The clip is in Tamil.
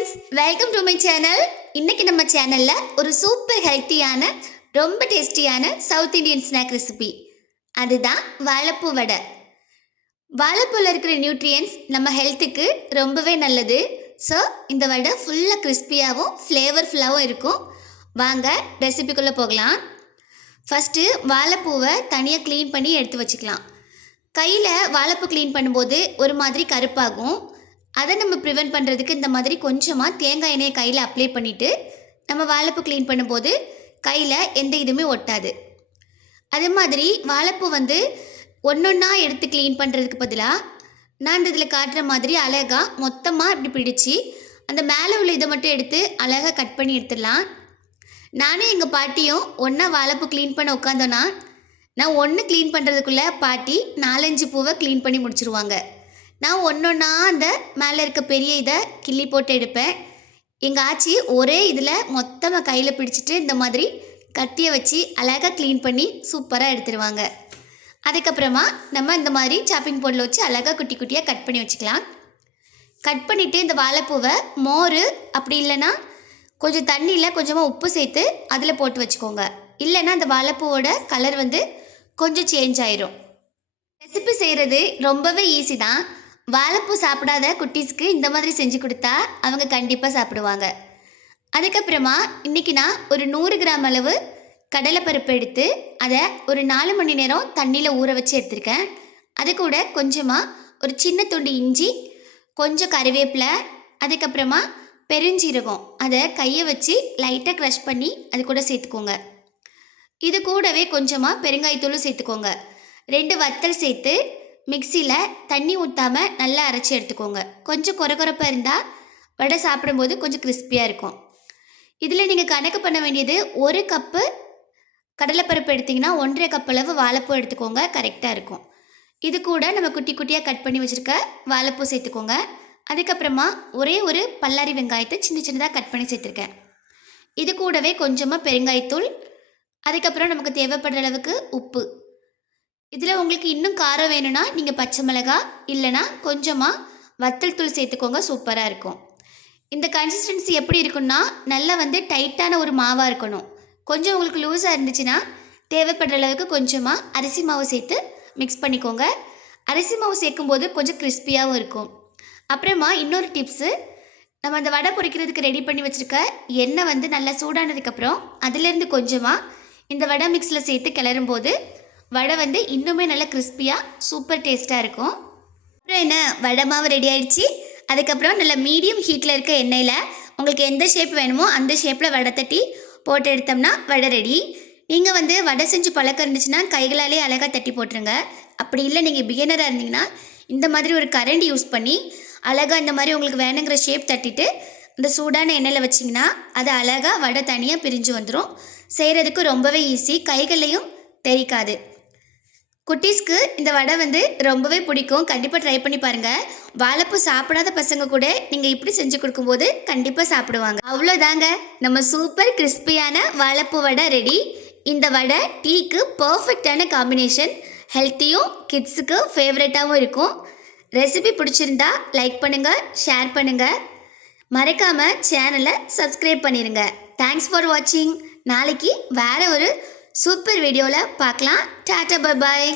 Friends welcome to my channel இன்னைக்கு நம்ம சேனலில் ஒரு சூப்பர் ஹெல்த்தியான ரொம்ப டேஸ்டியான சவுத் இந்தியன் ஸ்நாக் ரெசிபி அதுதான் வாழைப்பூ வடை. வாழைப்பூவில் இருக்கிற நியூட்ரியன்ஸ் நம்ம ஹெல்த்துக்கு ரொம்பவே நல்லது. ஸோ இந்த வடை ஃபுல்லாக கிறிஸ்பியாகவும் ஃப்ளேவர்ஃபுல்லாகவும் இருக்கும். வாங்க ரெசிபிக்குள்ளே போகலாம். ஃபஸ்ட்டு வாழைப்பூவை தனியாக க்ளீன் பண்ணி எடுத்து வச்சுக்கலாம். கையில் வாழைப்பூ க்ளீன் பண்ணும்போது ஒரு மாதிரி கருப்பாகும். அதை நம்ம ப்ரிவென்ட் பண்ணுறதுக்கு இந்த மாதிரி கொஞ்சமாக தேங்காய் எண்ணெயை கையில் அப்ளை பண்ணிவிட்டு நம்ம வாழைப்பூ க்ளீன் பண்ணும்போது கையில் எந்த இதுவுமே ஒட்டாது. அதே மாதிரி வாழைப்பூ வந்து ஒன்றொன்னா எடுத்து க்ளீன் பண்ணுறதுக்கு பதிலாக நான் இந்த இதில் காட்டுற மாதிரி அழகாக மொத்தமாக இப்படி பிடிச்சி அந்த மேலே உள்ள இதை மட்டும் எடுத்து அழகாக கட் பண்ணி எடுத்துடலாம். நானும் எங்கள் பாட்டியும் ஒன்றா வாழைப்பூ க்ளீன் பண்ண உட்காந்தோன்னா நான் ஒன்று க்ளீன் பண்ணுறதுக்குள்ளே பாட்டி நாலஞ்சு பூவை க்ளீன் பண்ணி முடிச்சிருவாங்க. நான் ஒன்றொன்னா அந்த மேலே இருக்க பெரிய இதை கிள்ளி போட்டு எடுப்பேன். எங்கள் ஆச்சி ஒரே இதில் மொத்தமாக கையில் பிடிச்சிட்டு இந்த மாதிரி கத்தியை வச்சு அழகாக க்ளீன் பண்ணி சூப்பராக எடுத்துருவாங்க. அதுக்கப்புறமா நம்ம இந்த மாதிரி சாப்பிங் போர்டில் வச்சு அழகாக குட்டி குட்டியாக கட் பண்ணி வச்சுக்கலாம். கட் பண்ணிவிட்டு இந்த வாழைப்பூவை மோர் அப்படி இல்லைன்னா கொஞ்சம் தண்ணியில் கொஞ்சமாக உப்பு சேர்த்து அதில் போட்டு வச்சுக்கோங்க. இல்லைன்னா அந்த வாழைப்பூவோட கலர் வந்து கொஞ்சம் சேஞ்ச் ஆயிரும். ரெசிபி செய்கிறது ரொம்பவே ஈஸி தான். வாழைப்பூ சாப்பிடாத குட்டீஸ்க்கு இந்த மாதிரி செஞ்சு கொடுத்தா அவங்க கண்டிப்பாக சாப்பிடுவாங்க. அதுக்கப்புறமா இன்றைக்கி நான் ஒரு நூறு கிராம் அளவு கடலைப்பருப்பு எடுத்து அதை ஒரு நாலு மணி நேரம் தண்ணியில் ஊற வச்சு எடுத்திருக்கேன். அது கூட கொஞ்சமாக ஒரு சின்ன துண்டு இஞ்சி கொஞ்சம் கருவேப்பிலை அதுக்கப்புறமா பெருஞ்சீரகம். அதை கையை வச்சு லைட்டாக க்ரஷ் பண்ணி அது கூட சேர்த்துக்கோங்க. இது கூடவே கொஞ்சமாக பெருங்காயத்தூளும் சேர்த்துக்கோங்க. ரெண்டு வத்தல் சேர்த்து மிக்சியில் தண்ணி ஊற்றாமல் நல்லா அரைச்சி எடுத்துக்கோங்க. கொஞ்சம் குறகுறப்பாக இருந்தால் வடை சாப்பிடும்போது கொஞ்சம் கிறிஸ்பியாக இருக்கும். இதில் நீங்கள் கணக்கு பண்ண வேண்டியது ஒரு கப்பு கடலைப்பருப்பு எடுத்திங்கன்னா ஒன்றரை கப் அளவு வாழைப்பூ எடுத்துக்கோங்க கரெக்டாக இருக்கும். இது கூட நம்ம குட்டி குட்டியாக கட் பண்ணி வச்சுருக்க வாழைப்பூ சேர்த்துக்கோங்க. அதுக்கப்புறமா ஒரே ஒரு பல்லாரி வெங்காயத்தை சின்ன சின்னதாக கட் பண்ணி சேர்த்துருக்கேன். இது கூடவே கொஞ்சமாக பெருங்காயத்தூள் அதுக்கப்புறம் நமக்கு தேவைப்படுற அளவுக்கு உப்பு. இதில் உங்களுக்கு இன்னும் காரம் வேணும்னா நீங்கள் பச்சை மிளகாய் இல்லைன்னா கொஞ்சமாக வத்தல் தூள் சேர்த்துக்கோங்க சூப்பராக இருக்கும். இந்த கன்சிஸ்டன்சி எப்படி இருக்குன்னா நல்லா வந்து டைட்டான ஒரு மாவாக இருக்கணும். கொஞ்சம் உங்களுக்கு லூஸாக இருந்துச்சுன்னா தேவைப்படுற அளவுக்கு கொஞ்சமாக அரிசி மாவு சேர்த்து மிக்ஸ் பண்ணிக்கோங்க. அரிசி மாவு சேர்க்கும்போது கொஞ்சம் கிறிஸ்பியாகவும் இருக்கும். அப்புறமா இன்னொரு டிப்ஸு நம்ம அந்த வடை பொரிக்கிறதுக்கு ரெடி பண்ணி வச்சுருக்க எண்ணெய் வந்து நல்லா சூடானதுக்கப்புறம் அதுலேருந்து கொஞ்சமாக இந்த வடை மிக்ஸில் சேர்த்து கிளறும் போது வடை வந்து இன்னுமே நல்லா கிறிஸ்பியாக சூப்பர் டேஸ்ட்டாக இருக்கும். அப்புறம் என்ன வடை மாவு ரெடி ஆயிடுச்சு. அதுக்கப்புறம் நல்ல மீடியம் ஹீட்டில் இருக்க எண்ணெயில் உங்களுக்கு எந்த ஷேப் வேணுமோ அந்த ஷேப்பில் வடை தட்டி போட்டு எடுத்தோம்னா வடை ரெடி நீங்கள் வந்து வடை செஞ்சு பழக்கம் இருந்துச்சுன்னா கைகளாலே அழகாக தட்டி போட்டுருங்க. அப்படி இல்லை நீங்கள் பிகினராக இருந்தீங்கன்னா இந்த மாதிரி ஒரு கரண்ட் யூஸ் பண்ணி அழகாக இந்த மாதிரி உங்களுக்கு வேணுங்கிற ஷேப் தட்டிட்டு இந்த சூடான எண்ணெயில் வச்சிங்கன்னா அது அழகாக வடை தனியாக பிரிஞ்சு வந்துடும் செய்கிறதுக்கு ரொம்பவே ஈஸி கைகளையும் தெரிக்காது. குட்டீஸ்க்கு இந்த வடை வந்து ரொம்பவே பிடிக்கும். கண்டிப்பாக ட்ரை பண்ணி பாருங்கள் வாழைப்பூ சாப்பிடாத பசங்க கூட நீங்கள் இப்படி செஞ்சு கொடுக்கும்போது கண்டிப்பாக சாப்பிடுவாங்க. அவ்வளோதாங்க நம்ம சூப்பர் கிறிஸ்பியான வாழைப்பூ வடை ரெடி இந்த வடை டீக்கு பர்ஃபெக்டான காம்பினேஷன் ஹெல்த்தியும் கிட்ஸுக்கு ஃபேவரட்டாகவும் இருக்கும். ரெசிபி பிடிச்சிருந்தா லைக் பண்ணுங்கள் ஷேர் பண்ணுங்கள் மறக்காமல் சேனலை சப்ஸ்கிரைப் பண்ணிடுங்க தேங்க்ஸ் ஃபார் வாட்சிங் நாளைக்கு வேறு ஒரு சூப்பர் வீடியோவில் பார்க்கலாம். டாட்டா பாய்